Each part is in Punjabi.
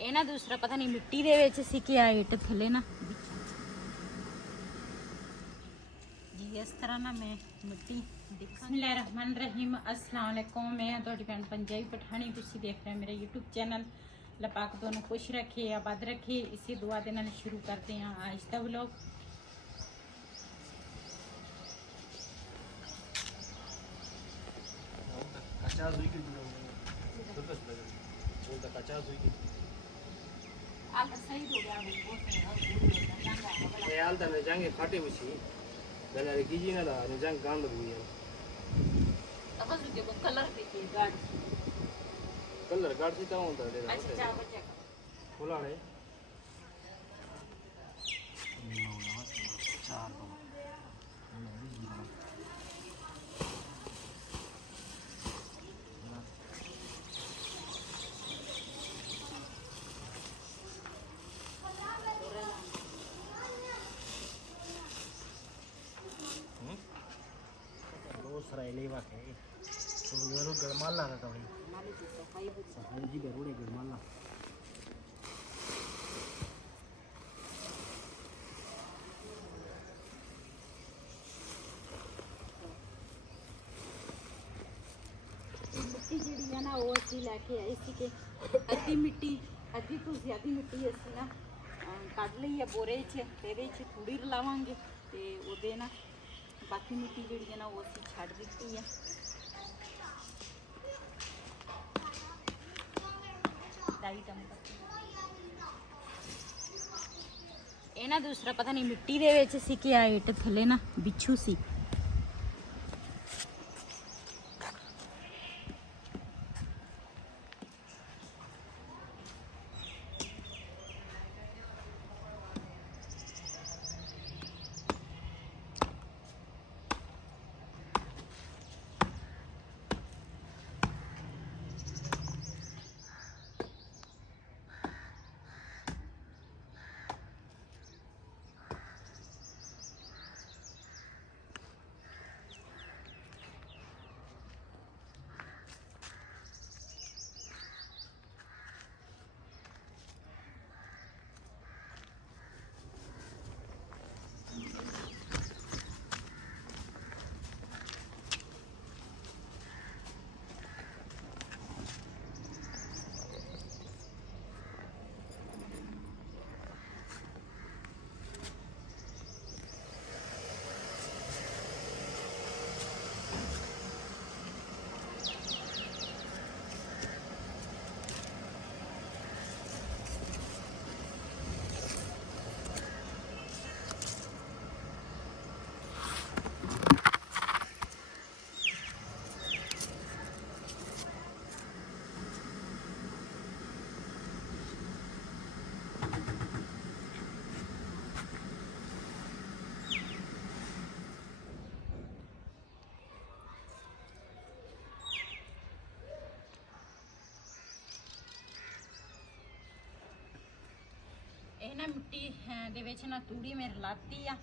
ਇਹ ਨਾ ਦੂਸਰਾ ਪਤਾ ਨਹੀਂ ਮਿੱਟੀ ਦੇ ਵਿੱਚ ਸੀ ਕਿ ਆ ਇੱਟ ਥੱਲੇ ਨਾ ਜੀ ਇਸ ਤਰ੍ਹਾਂ ਨਾ ਮੈਂ ਮਿੱਟੀ ਬਿਸमिल्लाहिर्रहमानिर्रहीम अस्सलाम वालेकुम। मैं ਤੁਹਾਡੀ ਭੈਣ पंजाबी पठानी ਤੁਸੀਂ देख रहे हैं मेरा यूट्यूब चैनल। अल्लाह पाक दोनों खुश रखे आबाद रखे इसी दुआ के नाल शुरू करते हैं आज का व्लॉग। जाएंगे फाटे उसी दलाली कीजिए ना ला जंग काम लगी है कलर गाड़ से तो होता है अच्छा खुला है चार सरायले वाके तो जरूर गड़माल ला था भाई सफाई जी जरूर है गड़माल ला मिट्टी जी है ना वो असी लैके आए सी के अद्धी मिट्टी अद्धी तो ज़्यादा मिट्टी असी ना कढ़ ली है बोरे च थोड़ी रलावांगे ते ओदे ना बाकी मिट्टी जी है ना वो असी छड़ दी है। ਇਹ ਨਾ ਦੂਸਰਾ ਪਤਾ ਨਹੀਂ ਮਿੱਟੀ ਦੇ ਵਿੱਚ ਸੀ ਕਿ ਆ ਇੱਟ ਥੱਲੇ ਨਾ ਬਿੱਛੂ ਸੀ। ਇਹ ਨਾ ਮਿੱਟੀ ਦੇ ਵਿੱਚ ਨਾ ਤੂੜੀ ਮੈਂ ਰਲਾਤੀ ਆ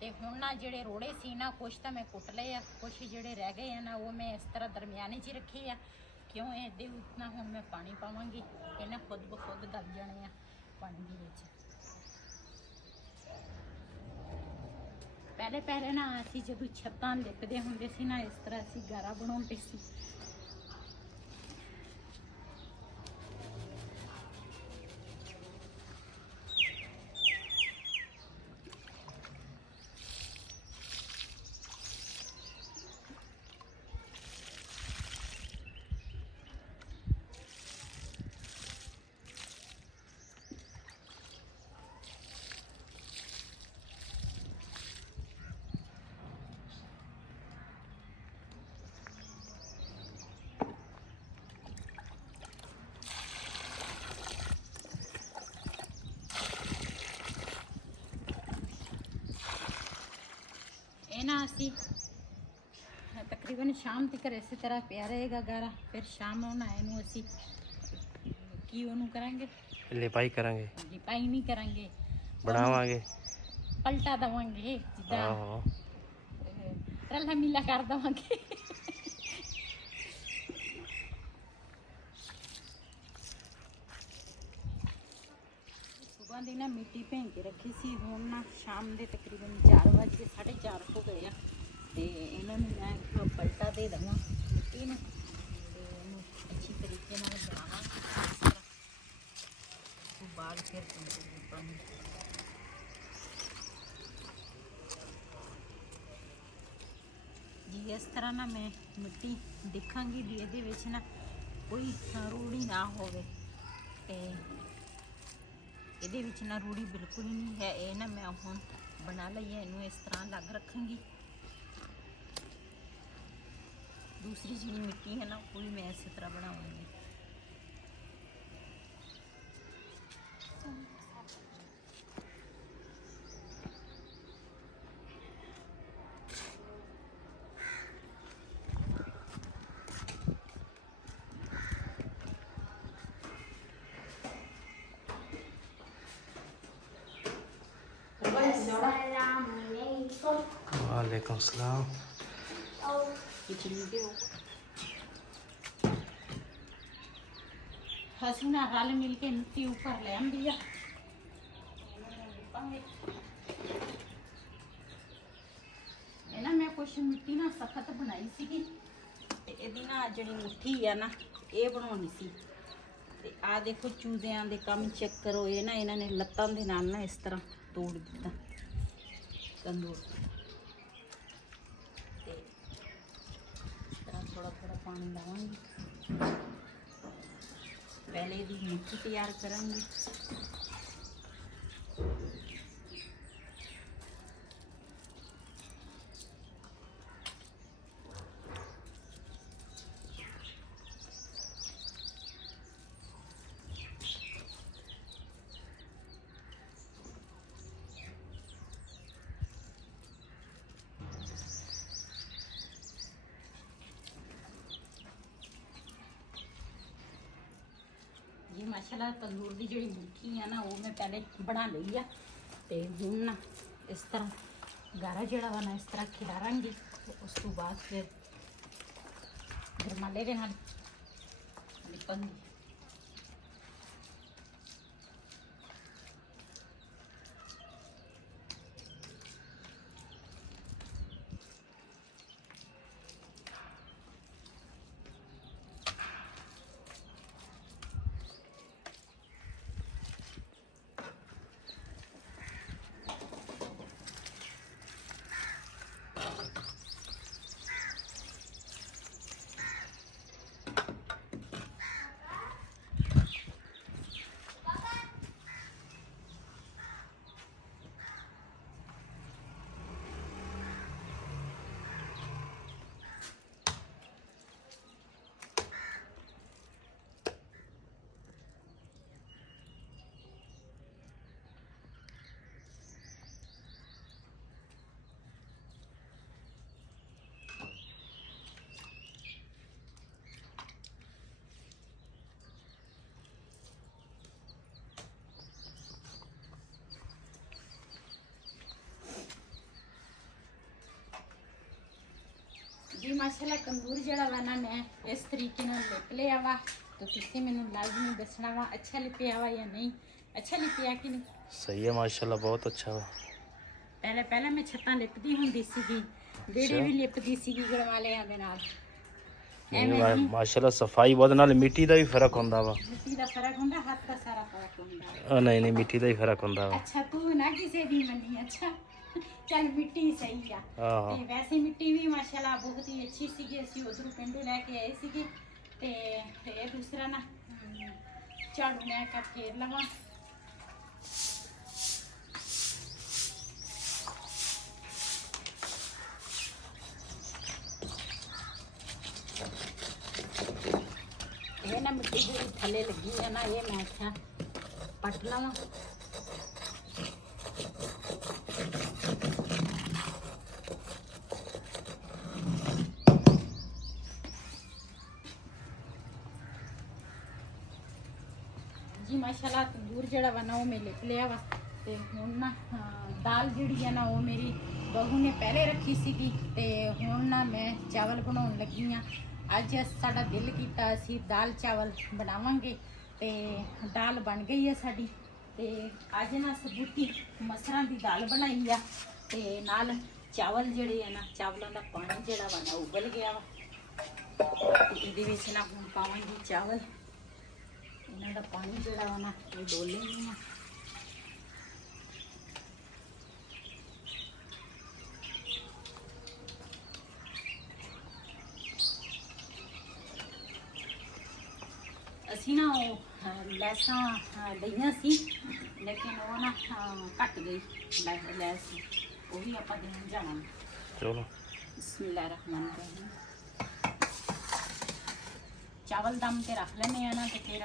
ਤੇ ਹੁਣ ਨਾ ਜਿਹੜੇ ਰੋੜੇ ਸੀ ਨਾ ਕੁਛ ਤਾਂ ਮੈਂ ਕੁੱਟ ਲਏ ਆ ਕੁਛ ਜਿਹੜੇ ਰਹਿ ਗਏ ਆ ਨਾ ਉਹ ਮੈਂ ਇਸ ਤਰ੍ਹਾਂ ਦਰਮਿਆਨੇ 'ਚ ਰੱਖੇ ਆ ਕਿਉਂ ਇਹਦੇ ਉਤਨਾ ਹੁਣ ਮੈਂ ਪਾਣੀ ਪਾਵਾਂਗੀ ਇਹ ਨਾ ਖੁਦ ਬ ਖੁਦ ਗਲ ਜਾਣੇ ਆ ਪਾਣੀ ਦੇ ਵਿੱਚ। ਪਹਿਲੇ ਨਾ ਅਸੀਂ ਜਦੋਂ ਛੱਤਾਂ ਲਿਪਦੇ ਹੁੰਦੇ ਸੀ ਨਾ ਇਸ ਤਰ੍ਹਾਂ ਅਸੀਂ ਗਾਰਾ ਬਣਾਉਂਦੇ ਸੀ। ना असी तकरीबन शाम तक इस तरह पिया रहेगा गारा फिर शाम होना इनू असी की ओनू करांगे लिपाई करांगे लिपाई नहीं करांगे बनावांगे पलटा दवांगे जिदा रला मिला कर दवांगे। ਆਪਾਂ ਦੀ ਨਾ ਮਿੱਟੀ ਭੇਂ ਕੇ ਰੱਖੀ ਸੀ। ਹੁਣ ਨਾ ਸ਼ਾਮ ਦੇ ਤਕਰੀਬਨ 4:30 ਹੋ ਗਏ ਆ ਤੇ ਇਹਨਾਂ ਨੂੰ ਮੈਂ ਪਲਟਾ ਦੇ ਦਵਾਂ ਮਿੱਟੀ ਨੂੰ ਤੇ ਇਹਨੂੰ ਅੱਛੀ ਤਰੀਕੇ ਨਾਲ ਬਣਾਵਾਂ। ਇਸ ਤਰ੍ਹਾਂ ਤੋਂ ਬਾਅਦ ਫਿਰ ਪਾਣੀ ਜੀ ਇਸ ਤਰ੍ਹਾਂ ਨਾ ਮੈਂ ਮਿੱਟੀ ਦੇਖਾਂਗੀ ਵੀ ਇਹਦੇ ਵਿੱਚ ਨਾ ਕੋਈ ਰੂੜੀ ਨਾ ਹੋਵੇ ਤੇ ਇਹਦੇ ਵਿੱਚ ਨਾ ਰੂੜੀ ਬਿਲਕੁਲ ਹੀ ਨਹੀਂ ਹੈ। ਇਹ ਨਾ ਮੈਂ ਹੁਣ ਬਣਾ ਲਈ ਹੈ, ਇਹਨੂੰ ਇਸ ਤਰ੍ਹਾਂ ਲੱਗ ਰੱਖਾਂਗੀ। दूसरी ਜਿਹੜੀ ਮਿੱਟੀ ਹੈ ਨਾ ਉਹ ਵੀ ਮੈਂ ਇਸੇ ਤਰ੍ਹਾਂ ਬਣਾਵਾਂਗੀ। वालेकुम सलाम। ਅਸੀਂ ਨਾ ਰਲ ਮਿਲ ਕੇ ਮਿੱਟੀ ਉੱਪਰ ਲੈ ਆਂਦੀ ਆ। ਇਹ ਨਾ ਮੈਂ ਕੁਛ ਮਿੱਟੀ ਨਾ ਸਖਤ ਬਣਾਈ ਸੀਗੀ ਤੇ ਇਹਦੀ ਨਾ ਜਿਹੜੀ ਮੁੱਠੀ ਆ ਨਾ ਇਹ ਬਣਾਉਣੀ ਸੀ। ਤੇ ਆ ਦੇਖੋ ਚੂਜ਼ਿਆਂ ਦੇ ਕੰਮ ਚੈੱਕ ਕਰੋ। ਇਹ ਨਾ ਇਹਨਾਂ ਨੇ ਲੱਤਾਂ ਦੇ ਨਾਲ ਨਾ ਇਸ ਤਰ੍ਹਾਂ ਤੋੜ ਦਿੱਤਾ ਤੰਦੂਰ ਤੇ ਇਸ ਤਰ੍ਹਾਂ ਥੋੜਾ ਥੋੜਾ ਪਾਣੀ ਲਾਵਾਂਗੀ। पहले भी मिट्टी तैयार करेंगे। जी माशाल्लाह तंदूर की जी मुट्ठी है ना वो मैं पहले बना ली है तो हूँ ना इस तरह गारा जोड़ा वा ना इस तरह खिलारांगी। तो उस तो बाद फिर गरमाले के नाल लिपांगी। जी माशाल्लाह तंदूर जड़ा वा ना मैं इस तरीके नाल लिप लिया वा। तो तुसी मैनूं लाजमी दसना वा अच्छा लिपिया वा या नहीं, अच्छा लिपिया कि नहीं। सही है माशाल्लाह, बहुत अच्छा वा। पहले मैं छत्तां लिपदी हुंदी सीगी, बेड़े भी लिपदी सीगी गड़वालियां दे नाल। नहीं माशाल्लाह सफाई बहुत नाल मिट्टी दा भी फर्क हुंदा वा। मिट्टी दा फर्क हुंदा, हाथ दा सारा फर्क हुंदा। नहीं नहीं मिट्टी दा ही फर्क हुंदा वा। अच्छा तू ना किसे दी मन्नी। अच्छा चल मिट्टी सही आ। हाँ ते वैसे मिट्टी भी माशाल्लाह बहुत ही अच्छी सीगी। असी उधरों पिंडों लेके आए सीगे ते ये दूसरा ना झाड़ू लेके फेर लवां। ये ना मिट्टी जी थले लगी है ना, ये मैं अच्छा पट लवां। जी माशाल्लाह तंदूर जड़ा वा ना वो मैं लिप लिया वा। ते हुण ना दाल जिहड़ी है ना वो मेरी बहू ने पहले रखी सीगी ते हुण ना मैं चावल बनाउण लगी हाँ। अज साडा दिल कीता असीं दाल चावल बनावांगे ते दाल बन गई है साडी ਤੇ ਅੱਜ ਨਾ ਸਬੂਤੀ ਮਸਰਾਂ ਦੀ ਦਾਲ ਬਣਾਈ ਆ ਤੇ ਨਾਲ ਚਾਵਲ ਜਿਹੜੇ ਆ ਨਾ, ਚਾਵਲਾਂ ਦਾ ਪਾਣੀ ਜਿਹੜਾ ਵਾ ਨਾ ਉਬਲ ਗਿਆ ਵਾ ਤੇ ਇਹਦੇ ਵਿੱਚ ਨਾ ਹੁਣ ਪਾਵਾਂਗੀ ਚਾਵਲ। ਇਹਨਾਂ ਦਾ ਪਾਣੀ ਜਿਹੜਾ ਵਾ ਨਾ ਇਹ ਡੋਲੇ ਨਹੀਂ ਆ। ਅਸੀਂ ਨਾ ਉਹ ਲੈਸਾਂ ਲਈਆਂ ਸੀ ਲੇਕਿਨ ਉਹ ਨਾ ਘੱਟ ਗਈ ਲੈਸ, ਉਹ ਵੀ ਆਪਾਂ ਦੇਣ ਜਾਵਾਂਗੇ। ਚਲੋ ਬਿਸਮਿਲ੍ਲਾਹਿਰ ਰਹਿਮਾਨ ਰਹੀਮ। ਚਾਵਲ ਦਮ ਤੇ ਰੱਖ ਲੈਣੇ ਆ ਨਾ ਤੇ ਫਿਰ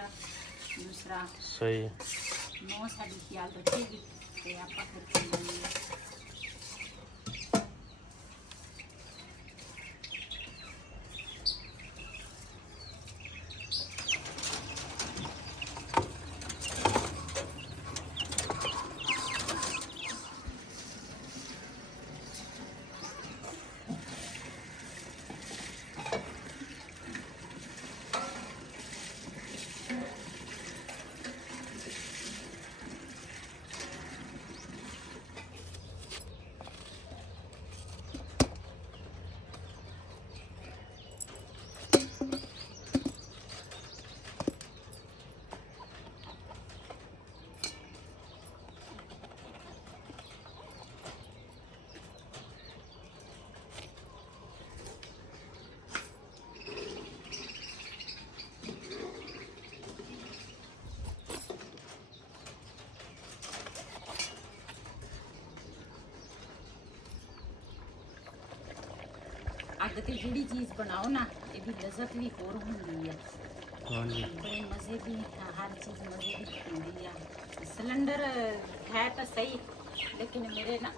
ਦੂਸਰਾ ਸਹੀ ਹੈ। ਨੋ ਸਾਡੀ ਖਿਆਲ ਰੱਖੇਗੀ ਤੇ ਆਪਾਂ ਫਿਰ ਚੱਲਾਂਗੇ। ਅੱਗ ਤੇ ਜਿਹੜੀ ਚੀਜ਼ ਬਣਾਓ ਨਾ ਇਹਦੀ ਲਜ਼ਤ ਵੀ ਹੋਰ ਹੁੰਦੀ ਆ। ਹਾਂਜੀ ਬੜੇ ਮਜ਼ੇ ਦੀ, ਹਰ ਚੀਜ਼ ਮਜ਼ੇ ਦੀ ਹੁੰਦੀ ਆ। ਸਿਲੰਡਰ ਹੈ ਤਾਂ ਸਹੀ ਲੇਕਿਨ ਮੇਰੇ ਨਾ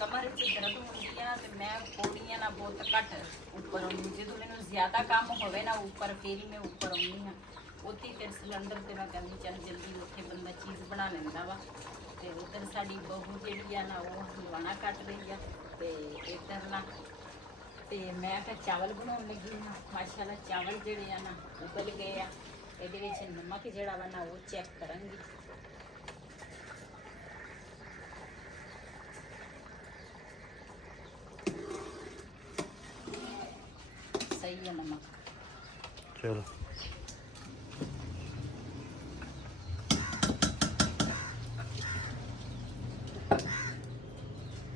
ਕਮਰ 'ਚ ਦਰਦ ਹੁੰਦੀ ਆ ਤੇ ਮੈਂ ਪੌੜੀਆਂ ਨਾ ਬਹੁਤ ਘੱਟ ਉੱਪਰ ਆਉਂਦੀ। ਜਦੋਂ ਮੈਨੂੰ ਜ਼ਿਆਦਾ ਕੰਮ ਹੋਵੇ ਨਾ ਉੱਪਰ ਫਿਰ ਹੀ ਮੈਂ ਉੱਪਰ ਆਉਂਦੀ ਹਾਂ। ਉੱਥੇ ਫਿਰ ਸਿਲੰਡਰ ਤੇ ਮੈਂ ਕਹਿੰਦੀ ਚੱਲ ਜਲਦੀ ਉੱਥੇ ਬੰਦਾ ਚੀਜ਼ ਬਣਾ ਲੈਂਦਾ ਵਾ। ਤੇ ਉੱਧਰ ਸਾਡੀ ਬਹੂ ਜਿਹੜੀ ਆ ਨਾ ਉਹ ਹਲਵਾਣਾ ਕੱਟ ਰਹੀ ਆ ਤੇ ਇੱਧਰ ਨਾ ਤੇ ਮੈਂ ਫਿਰ ਚਾਵਲ ਬਣਾਉਣ ਲੱਗੀ ਹਾਂ। ਮਾਸ਼ਾਅੱਲਾ ਚਾਵਲ ਜਿਹੜੇ ਆ ਨਾ ਉਬਲ ਗਏ ਆ। ਇਹਦੇ ਵਿੱਚ ਨਮਕ ਜਿਹੜਾ ਵਾ ਨਾ ਉਹ ਚੈੱਕ ਕਰਾਂਗੀ। ਸਹੀ ਹੈ ਨਮਕ। ਚਲੋ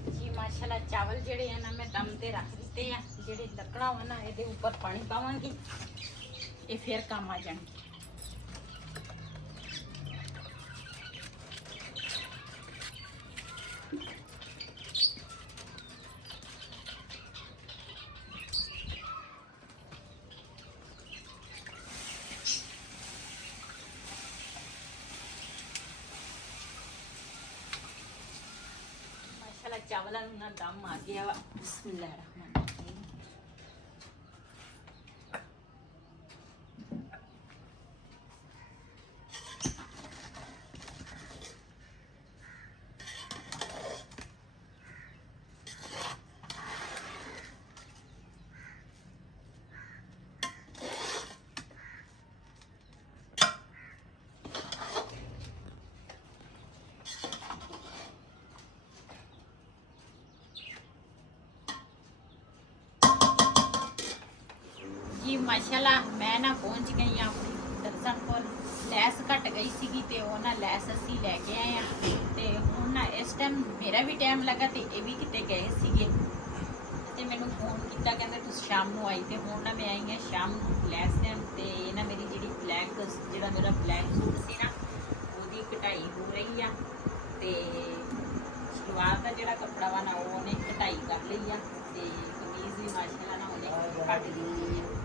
ਜੀ ਮਾਸ਼ਾਅੱਲਾ ਚਾਵਲ ਜਿਹੜੇ ਆ ਨਾ ਮੈਂ ਦਮ ਤੇ ਰੱਖ ਦਿੱਤੇ ਆ। ਜਿਹੜੇ ਲੱਕੜਾਂ ਵਾ ਨਾ ਇਹਦੇ ਉੱਪਰ ਪਾਣੀ ਪਾਵਾਂਗੀ, ਇਹ ਫਿਰ ਕੰਮ ਆ ਜਾਣਗੇ। ਮਾਸ਼ਾਅੱਲਾ ਚਾਵਲਾਂ ਨੂੰ ਨਾ ਦਮ ਆ ਗਿਆ ਵਾ। ਬਿਸਮਿਲ੍ਲਾਹਿਰ ਰਹਿਮਾਨ ਰਹੀਮ। ਜੀ ਮਾਸ਼ਾਅੱਲਾ ਮੈਂ ਨਾ ਪਹੁੰਚ ਗਈ ਆ ਆਪਣੀ ਦਰਸ਼ਨ ਕੋਲ। ਲੈਸ ਘਟ ਗਈ ਸੀਗੀ ਤੇ ਉਹ ਨਾ ਲੈਸ ਅਸੀਂ ਲੈ ਕੇ ਆਏ ਆ ਤੇ ਹੁਣ ਨਾ ਇਸ ਟਾਈਮ ਮੇਰਾ ਵੀ ਟਾਈਮ ਲੱਗਾ ਤੇ ਇਹ ਵੀ ਕਿਤੇ ਗਏ ਸੀਗੇ ਤੇ ਮੈਨੂੰ ਫੋਨ ਕੀਤਾ, ਕਹਿੰਦੇ ਤੁਸੀਂ ਸ਼ਾਮ ਨੂੰ ਆਈ। ਤੇ ਹੁਣ ਨਾ ਮੈਂ ਆਈ ਹਾਂ ਸ਼ਾਮ ਨੂੰ ਲੈਸ ਟਾਈਮ ਤੇ ਨਾ ਮੇਰੀ ਜਿਹੜੀ ਜਿਹੜਾ ਮੇਰਾ ਬਲੈਕ ਸੂਟ ਸੀ ਨਾ ਉਹਦੀ ਕਢਾਈ ਹੋ ਰਹੀ ਆ ਤੇ ਸਲਵਾਰ ਦਾ ਜਿਹੜਾ ਕੱਪੜਾ ਵਾ ਨਾ ਉਹਨੇ ਕਢਾਈ ਕਰ ਲਈ ਆ ਤੇ ਕਮੀਜ਼ ਵੀ ਮਾਸ਼ਾਅੱਲਾ ਨਾ ਉਹਨੇ ਕੱਟ ਦਿੱਤੀ ਹੈ।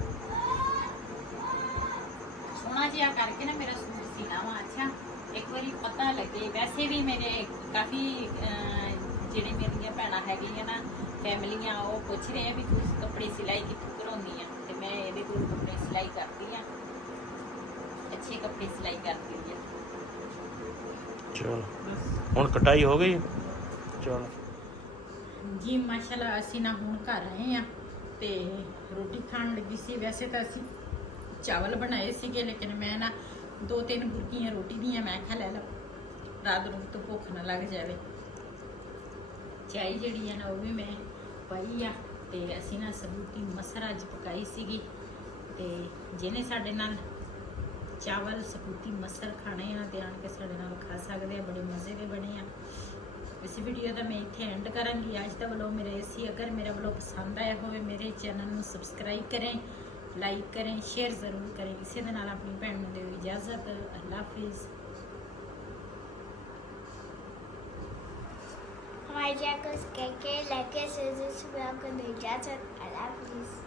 ਸੋਹਣਾ ਜਿਹਾ ਕਰਕੇ ਨਾ ਮੇਰਾ ਸੂਟ ਸੀਣਾ ਵਾ। ਅੱਛਾ ਇੱਕ ਵਾਰੀ ਪਤਾ ਲੱਗੇ। ਵੈਸੇ ਵੀ ਮੇਰੇ ਕਾਫੀ ਜਿਹੜੇ ਮੇਰੀਆਂ ਭੈਣਾਂ ਹੈਗੀਆਂ ਨਾ ਫੈਮਲੀਆਂ ਉਹ ਪੁੱਛ ਰਹੇ ਆ ਵੀ ਤੂੰ ਕੱਪੜੇ ਸਿਲਾਈ ਕਿੱਥੋਂ ਕਰਾਉਂਦੀ ਆ ਤੇ ਮੈਂ ਇਹਦੇ ਕੋਲ ਕੱਪੜੇ ਸਿਲਾਈ ਕਰਦੀ ਆ। ਅੱਛੇ ਕੱਪੜੇ ਸਿਲਾਈ ਕਰਦੀ ਆ। ਚਲੋ ਹੁਣ ਕਟਾਈ ਹੋ ਗਈ। ਚਲੋ ਜੀ ਮਾਸ਼ਾਅੱਲਾ ਅਸੀਂ ਨਾ ਹੁਣ ਘਰ ਆਏ ਆ ਤੇ ਰੋਟੀ ਖਾਣ ਲੱਗੀ ਸੀ। ਵੈਸੇ ਤਾਂ ਅਸੀਂ ਚਾਵਲ ਬਣਾਏ ਸੀਗੇ ਲੇਕਿਨ ਮੈਂ ਨਾ 2-3 ਬੁਰਕੀਆਂ ਰੋਟੀ ਦੀਆਂ ਮੈਂ ਖਾ ਲੈ ਲਾ ਰਾਤ ਨੂੰ ਤੋਂ ਭੁੱਖ ਨਾ ਲੱਗ ਜਾਵੇ। ਚਾਈ ਜਿਹੜੀ ਹੈ ਨਾ ਉਹ ਵੀ ਮੈਂ ਪਾਈ ਆ ਤੇ ਅਸੀਂ ਨਾ ਸਬੂਤੀ ਮਸਰ ਅੱਜ ਪਕਾਈ ਸੀਗੀ ਤੇ ਜਿਹਨੇ ਸਾਡੇ ਨਾਲ ਚਾਵਲ ਸਬੂਤੀ ਮਸਰ ਖਾਣੇ ਆ ਤੇ ਆਣ ਕੇ ਸਾਡੇ ਨਾਲ ਖਾ ਸਕਦੇ ਆ, ਬੜੇ ਮਜ਼ੇ ਦੇ ਬਣੇ ਆ। ਇਸ ਵੀਡੀਓ ਦਾ ਮੈਂ ਇੱਥੇ ਐਂਡ ਕਰਾਂਗੀ। ਅੱਜ ਦਾ ਵਲੋਗ ਮੇਰਾ ਸੀ। ਅਗਰ ਮੇਰਾ ਵਲੋਗ ਪਸੰਦ ਆਇਆ ਹੋਵੇ ਮੇਰੇ ਚੈਨਲ ਨੂੰ ਸਬਸਕ੍ਰਾਈਬ ਕरें, ਲਾइक करें, शेयर ज़रूर करें। किसी दे नाल अपनी भैन नूं दिओ इजाज़त। अल्लाह हाफिज़। हमारे चैनल को लाइक सब्सक्राइब कर दो इजाज़त। अल्लाह हाफिज़।